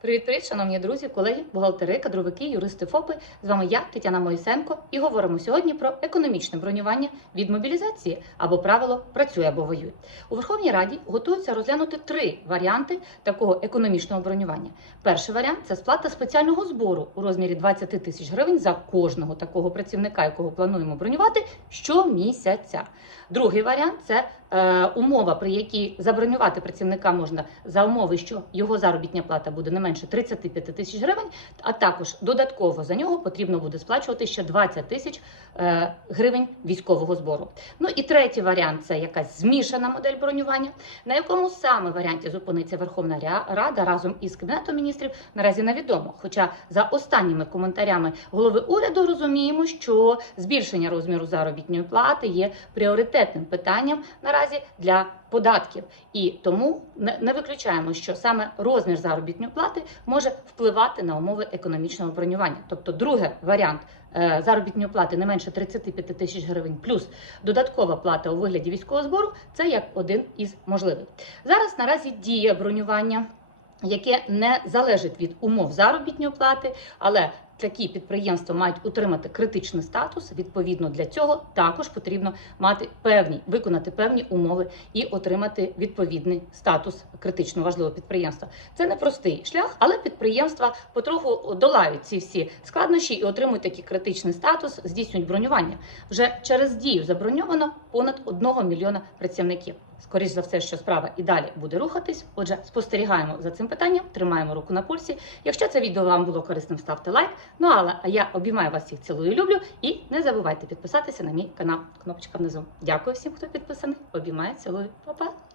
Привіт-привіт, шановні друзі, колеги, бухгалтери, кадровики, юристи ФОПи. З вами я, Тетяна Моїсенко, і говоримо сьогодні про економічне бронювання від мобілізації або правило працюй або воюй. У Верховній Раді готуються розглянути три варіанти такого економічного бронювання. Перший варіант це сплата спеціального збору у розмірі 20 тисяч гривень за кожного такого працівника, якого плануємо бронювати щомісяця. Другий варіант це е, умова, при якій забронювати працівника можна за умови, що його заробітня плата буде не менше 35 тисяч гривень, а також додатково за нього потрібно буде сплачувати ще 20 тисяч е, гривень військового збору. Ну і третій варіант це якась змішана модель бронювання, на якому саме варіанті зупиниться Верховна Рада разом із Кабінетом міністрів наразі невідомо. Хоча за останніми коментарями голови уряду розуміємо, що збільшення розміру заробітної плати є пріоритетним питанням наразі для податків, і тому не не виключаємо, що саме розмір заробітної плати може впливати на умови економічного бронювання. Тобто, другий варіант е, заробітної плати не менше 35 тисяч гривень, плюс додаткова плата у вигляді військового збору це як один із можливих. Зараз наразі діє бронювання. Яке не залежить від умов заробітної плати, але такі підприємства мають утримати критичний статус. Відповідно для цього також потрібно мати певні виконати певні умови і отримати відповідний статус критично важливого підприємства. Це не простий шлях, але підприємства потроху долають ці всі складнощі і отримують такий критичний статус, здійснюють бронювання. Вже через дію заброньовано понад 1 мільйона працівників. Скоріш за все, що справа і далі буде рухатись. Отже, спостерігаємо за цим питанням, тримаємо руку на пульсі. Якщо це відео вам було корисним, ставте лайк. Ну але я обіймаю вас всіх, цілую, люблю. І не забувайте підписатися на мій канал. Кнопочка внизу. Дякую всім, хто підписаний. Обіймаю, цілую, Па-па!